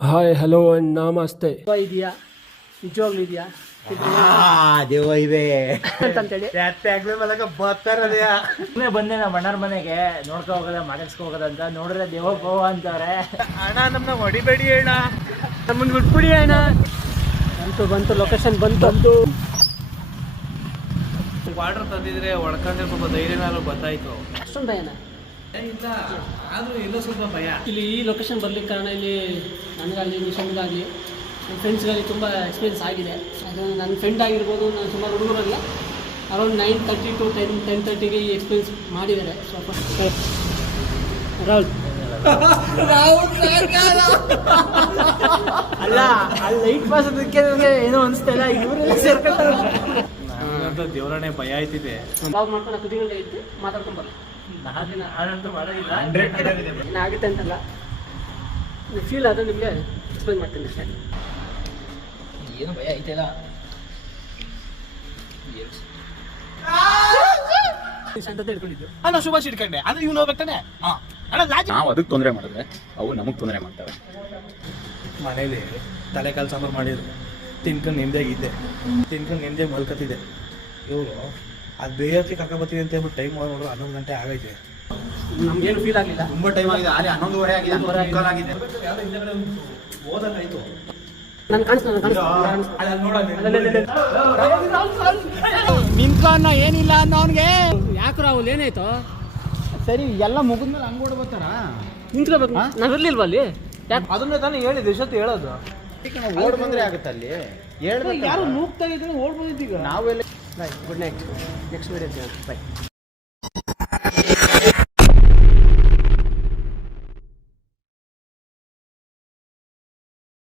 Hi hello and ನಮಸ್ತೆ. ಇದೆಯಾ ನಿಜವಾಗ್ಲೂ ಇದೆಯಾ ದೇವ ಇದೆ ಅಂತಂತೇಳಿ ಸುಮ್ಮನೆ ಬಂದೆ ನಮ್ಮ ಅಣ್ಣರ ಮನೆಗೆ ನೋಡ್ಕೊ ಹೋಗೋದ ಮಾತಾಡ್ಸ್ಕೊ ಹೋಗೋದಂತ ನೋಡಿದ್ರೆ ದೇವ ಗೋವ ಅಂತಾರೆ. ಅಣ್ಣ ನಮ್ಮನ್ನ ಹೊಡಿಬೇಡಿ ಅಣ್ಣ, ನಮ್ಮನ್ನು ಬಿಟ್ಬಿಡಿ ಅಣ್ಣ. ಬಂತು ಲೊಕೇಶನ್ ಬಂತು. ವಾಟರ್ ತಂದಿದ್ರೆ ಒಡ್ಕೊಂಡ್ರೆ ಸ್ವಲ್ಪ ಧೈರ್ಯನಾದ್ರು ಗೊತ್ತಾಯ್ತು. ಅಷ್ಟೊಂದು ಭಯನ ಇಲ್ಲ ಆದ್ರೂ ಎಲ್ಲೋ ಸ್ವಲ್ಪ ಭಯ. ಇಲ್ಲಿ ಈ ಲೊಕೇಶನ್ ಬರ್ಲಿಕ್ಕೆ ಕಾರಣ ಇಲ್ಲಿ ನನಗಾಗಲಿ ನಿಶಮ್ಗಾಗಲಿ ನನ್ನ ಫ್ರೆಂಡ್ಸ್ಗಾಗಲಿ ತುಂಬ ಎಕ್ಸ್ಪೀರಿಯನ್ಸ್ ಆಗಿದೆ. ಅದು ನನ್ನ ಫ್ರೆಂಡ್ ಆಗಿರ್ಬೋದು, ನಾನು ಸುಮಾರು ಹುಡುಗರೆಲ್ಲ ಅರೌಂಡ್ 9:30 to 10:30 ಈ ಎಕ್ಸ್ಪೀರಿಯನ್ಸ್ ಮಾಡಿದ್ದಾರೆ. ಸ್ವಲ್ಪ ರಾಹುಲ್ ಅಲ್ಲ ಅಲ್ಲಿ ಲೈಟ್ ಪಾಸ್ ಅದಕ್ಕೆ ನನಗೆ ಏನೋ ಅನಿಸ್ತಾ ಇಲ್ಲ. ಇವರೆಲ್ಲ ಸೇರ್ಕೊಳ್ತಾರೆ. ದೇವರನೇ ಭಯ ಆಯ್ತಿದೆ. ಬ್ಲಾಗ್ ಮಾಡ್ಕೊಂಡು 10 ಗಂಟೆ ಇತ್ತು ಮಾತಾಡ್ಕೊಂಡು ಬರಲ್ಲ. ನಾನಂತೂ ಮಾಡೋದಿಲ್ಲ. ಏನಾಗುತ್ತೆ ಅಂತಲ್ಲ, ಫೀಲ್ ಆದರೆ ನಿಮಗೆ ಎಕ್ಸ್ಪ್ಲೈನ್ ಮಾಡ್ತೀನಿ ಅಷ್ಟೇ. ಏನು ಭಯ ಐತೆಲ್ಲ. ಅಂತ ತಿಳ್ಕೊಂಡಿದ್ದು ಅಣ್ಣ ಶುಭಾಶ್ ಇಟ್ಕೊಂಡೆ ಅಂದ್ರೆ ಇವ್ನು ಹೋಗ್ಬೇಕಾನೆ. ನಾವು ಅದಕ್ಕೆ ತೊಂದರೆ ಮಾಡಿದ್ರೆ ಅವು ನಮಗೆ ತೊಂದರೆ ಮಾಡ್ತವೆ. ಮನೇಲಿ ತಲೆಕಾಲು ಸಾಂಬಾರು ಮಾಡಿದ್ರು, ತಿನ್ಕೊಂಡು ನೆಮ್ಮದಿಯಾಗಿದ್ದೆ, ತಿನ್ಕೊಂಡು ನೆಮ್ಮದಿಯಾಗಿ ಮಲ್ಕತ್ತಿದ್ದೆ. ಇವರು ಅದು ಬೇಯಕ್ಕೆ ಕರ್ಕೊಬತ್ತೀನಿ ಅಂತ ಹೇಳ್ಬಿಟ್ಟು ಟೈಮ್ ನೋಡಿದ್ರು 11 ಗಂಟೆ ಆಗೈತೆ. ನಮ್ಗೇನು ಫೀಲ್ ಆಗಲಿಲ್ಲ. ತುಂಬಾ ಟೈಮ್ ಆಗಿದೆ, ಅಲ್ಲಿ 11:30 ಆಗಿದೆ. ಓದಂಗಾಯ್ತು. ನಾನು ಕಾಣಿಸ್ತಾನೆ ನಿಂತ್ಕೊಂಡ ಏನಿಲ್ಲ ಅನ್ನೋ ಅವನಿಗೆ. ಯಾಕೆ ರಾಹುಲ್ ಏನಾಯ್ತು? ಸರಿ ಎಲ್ಲ ಮುಗಿದ್ಮೇಲೆ ಹಂಗೆ ಓಡ್ಬತ್ತಾರ. ನಿಂತ್ಕೋಬೇಕು. ನಾವಿರ್ಲಿಲ್ವ ಅಲ್ಲಿ? ಯಾಕೆ ಅದನ್ನೇ ತಾನೇ ಹೇಳಿದ್ದು, ಎಷ್ಟೊತ್ತು ಹೇಳೋದು. ಓಡ್ ಬಂದ್ರೆ ಆಗುತ್ತೆ ಅಲ್ಲಿ. ಯಾರು ನೂಗ್ತಾ ಇದ್ರೆ ಓಡ್ಬೋದಿದ್ದೀಗ. ನಾವೆಲ್ಲ bye, good night. Next video by.